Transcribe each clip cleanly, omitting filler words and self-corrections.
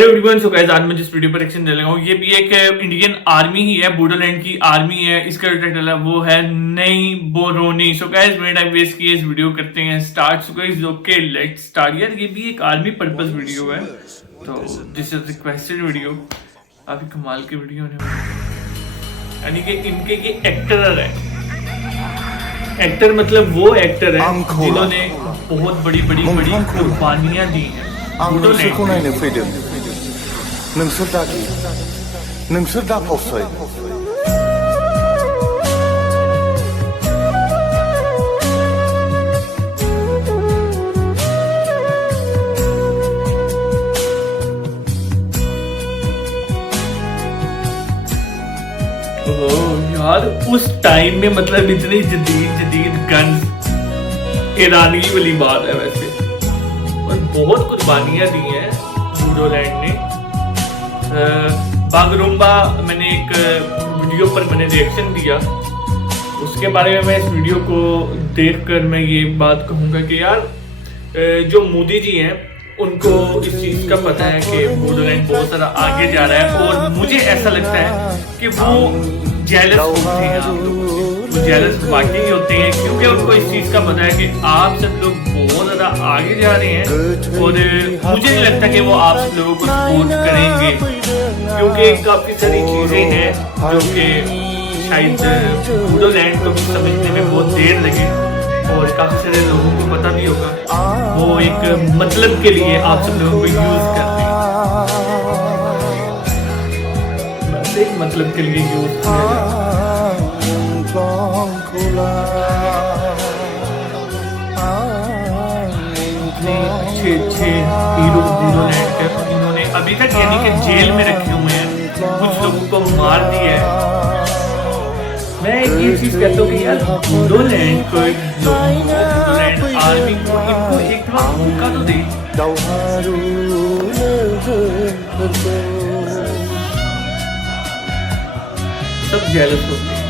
Everyone, so guys आज मैं जिस वीडियो पर एक्शन दे लगा हूँ ये भी एक इंडियन आर्मी ही है, बोडोलैंड की आर्मी है। इसका जो टाइटल है वो है नई बोरोनी। सो गाइस मेरे टाइम वेस्ट किए इस वीडियो करते हैं start. So guys okay let's start. यार ये भी एक आर्मी पर्पस वीडियो है, तो दिस इज रिक्वेस्टेड वीडियो। काफी कमाल की वीडियो होने वाली, यानी कि इनके ये एक्टर है। एक्टर मतलब वो एक्टर है जिन्होंने बहुत बड़ी बड़ी बड़ी कुर्बानियां दी हैं। आं नोंसोरखौ नायनो फैदों, नोंसोर दागि, नोंसोर दा फावसय। यार उस टाइम में मतलब इतनी जदीद गन्स, हैरानगी वाली बात है वैसे। और बहुत कुर्बानियां दी हैं बोडोलैंड ने। बागरूम्बा मैंने एक वीडियो पर मैंने रिएक्शन दिया, उसके बारे में मैं इस वीडियो को देखकर मैं ये बात कहूँगा कि यार जो मोदी जी हैं उनको इस चीज़ का पता है कि बोडोलैंड बहुत सारा आगे जा रहा है। और मुझे ऐसा लगता है कि वो जेलस होते हैं, वो जेलस वाकई होते हैं, क्योंकि उनको इस चीज़ का पता है कि आप सब लोग बहुत ज़्यादा आगे जा रहे हैं। और मुझे नहीं लगता कि वो आप सब लोगों को सपोर्ट करेंगे, क्योंकि काफ़ी सारी चीज़ें हैं जो कि शायद बोडोलैंड को समझने में बहुत देर लगे और काफ़ी सारे लोगों को पता भी होगा। वो एक मतलब के लिए आप सब लोगों को यूज़ करते हैं, बस एक मतलब के लिए यूज़ किया जाता है। अच्छे हीरो बोडोलैंड के इन्होंने अभी तक यानी कि जेल में रखे हुए हैं, कुछ लोगों को मार दिया है। मैं एक ये चीज कहता हूँ कि यार बोडोलैंड को, बोडोलैंड आर्मी को, इनको एक बार मौका तो दे। सब जेलस होते हैं,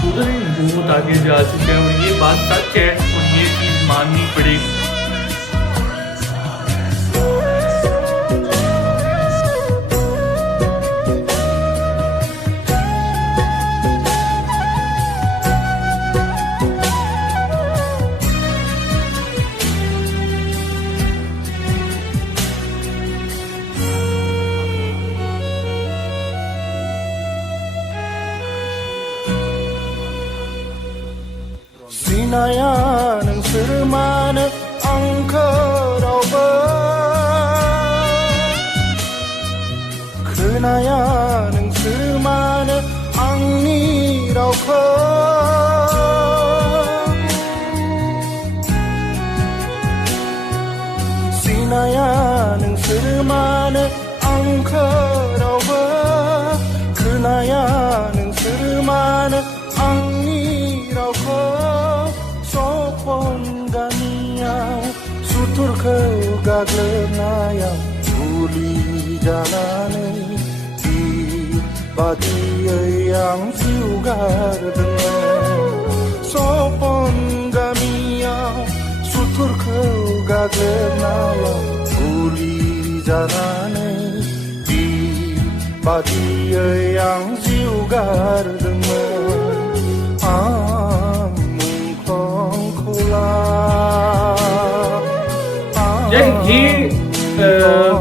बोडोलैंड बहुत आगे जा चुका है और ये बात सच है और ये चीज माननी पड़ेगी। सिनाया नोंसोर मानो आंखौ रावबो, खोनाया नोंसोर मानो आंनि रावखौ। सिनाया नोंसोर मानो आंखौ रावबो, खोनाया नोंसोर मानो आंनि रावखौ। सपन गामियाव सुथुरखौ गाग्लोबनायाव गुलि जानानै बादियै आं जिउ गारदोंमोन। सपन गामियाव सुथुरखौ गाग्लोबनायाव गुलि जानानै बादियै आं जिउ गारदोंमोन। यार ये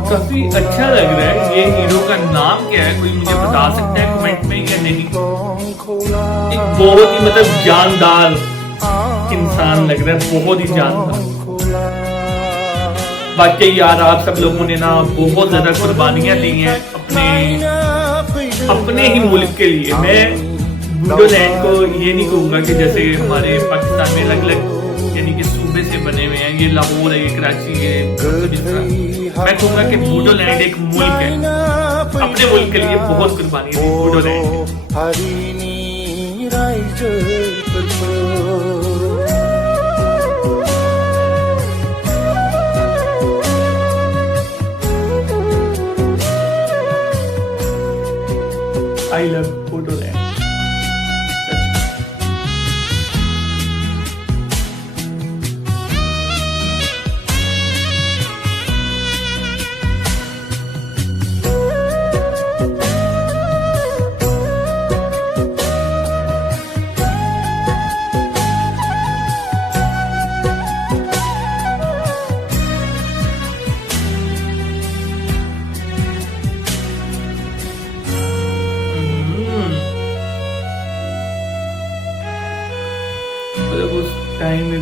काफी अच्छा लग रहा है। ये हीरो का नाम क्या है, कोई मुझे बता सकता है कमेंट में या नहीं? एक बहुत ही मतलब जानदार इंसान लग रहा है, बहुत ही जानदार। बाकी यार आप सब लोगों ने ना बहुत ज्यादा कुर्बानियां दी हैं अपने ही मुल्क के लिए। मैं बोडोलैंड को ये नहीं कहूँगा कि जैसे हमारे पाकिस्तान में अलग अलग यानी कि सूबे से बने हुए हैं, ये लाहौर है, ये कराची है, मतलब इस तरह। मैं कहूँगा कि बोडोलैंड एक मुल्क है, अपने मुल्क के लिए बहुत कुर्बानी दी बोडोलैंड। I love Bodoland.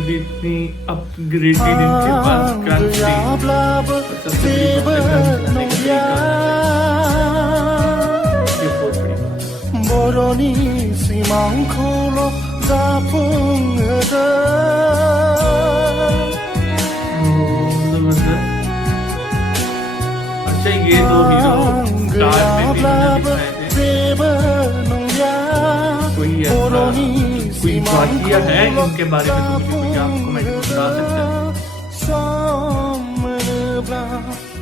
भी इतनी अपग्रेडेड इनके पास गन्स थी। सबसे बड़ी बात है गन चलाने का तरीका, ये बहुत बड़ी बात है। बर'नि सिमांखौल' जाफुंहोदों जबरदस्त। अच्छा ये दो हीरो कार में भी दिखाए थे। कोई ऐसा कोई वाक़या है इनके बारे में तो मुझे कोई आप कमेंट में बता सकते हैं।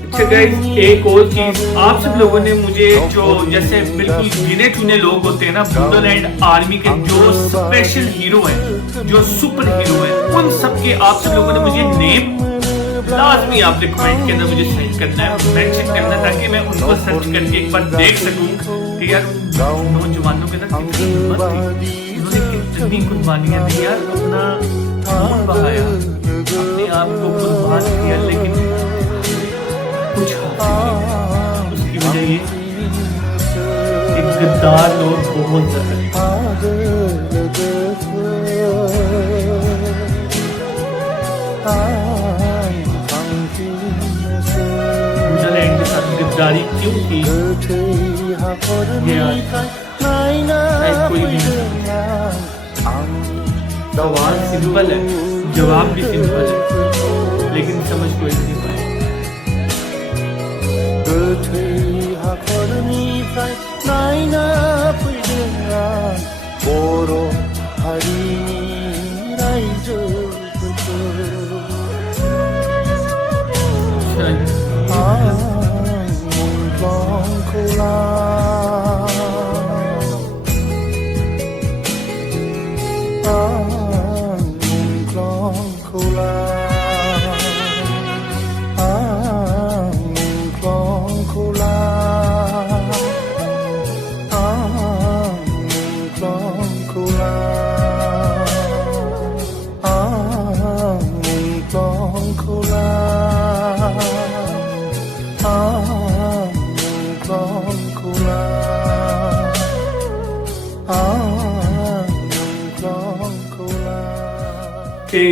अच्छा गाइस, एक और चीज, आप सब लोगों ने मुझे जो जैसे बिल्कुल गिने चुने लोग होते हैं ना, बूडोलैंड आर्मी के जो स्पेशल हीरो हैं, जो सुपर हीरो हैं, उन सब के आप सब लोगों ने मुझे नेम लाजमी आपने कमेंट के अंदर मुझे सेंड करना है, मेंशन करना है, ताकि मैं उनको सर्च करके एक बार देख सकूं कि यार नौजवानों के अंदर कितनी हिम्मत थी, इन्होंने कितनी कुर्बानियां दी यार, अपना खून बहाया, अपने आप को कुर्बान किया, लेकिन कुछ हासिल नहीं। उसकी वजह ये एक गद्दार लोग बहुत ज्यादा हैं। बूडोलैंड के साथ गद्दारी क्यों की, ये शायद कोई भी सवाल सिंपल है, जवाब भी सिंपल है, लेकिन समझ कोई नहीं पाए। गोथै हाखरनिफ्राय नायना फैदों आं बर' हारिनि रायजोफोरखौ। आं मुंख्लंखौ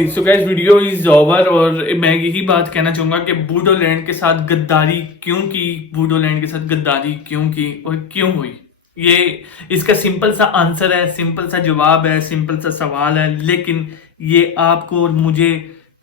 so guys, video is over और मैं यही बात कहना चाहूंगा कि बूडोलैंड के साथ गद्दारी क्यों की, बूडोलैंड के साथ गद्दारी क्यों की और क्यों हुई, ये इसका सिंपल सा आंसर है, सिंपल सा जवाब है, सिंपल सा सवाल है, लेकिन ये आपको और मुझे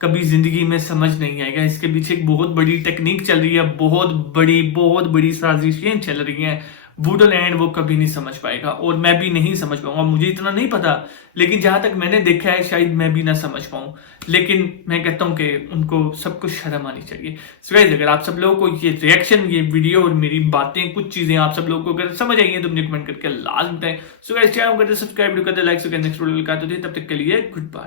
कभी जिंदगी में समझ नहीं आएगा। इसके पीछे एक बहुत बड़ी टेक्निक चल रही है, बहुत बड़ी साजिशें चल रही हैं। बूडोलैंड वो कभी नहीं समझ पाएगा और मैं भी नहीं समझ पाऊंगा, मुझे इतना नहीं पता, लेकिन जहां तक मैंने देखा है शायद मैं भी ना समझ पाऊं, लेकिन मैं कहता हूं कि उनको सब कुछ शर्म आनी चाहिए। सो गाइस, अगर आप सब लोगों को ये रिएक्शन, ये वीडियो और मेरी बातें, कुछ चीजें आप सब लोगों को अगर समझ आई है तो मुझे कमेंट करके लाजमी बताएं। सो गाइस, चैनल को सब्सक्राइब करते, लाइक, नेक्स्ट वीडियो तब तक के लिए गुड बाय।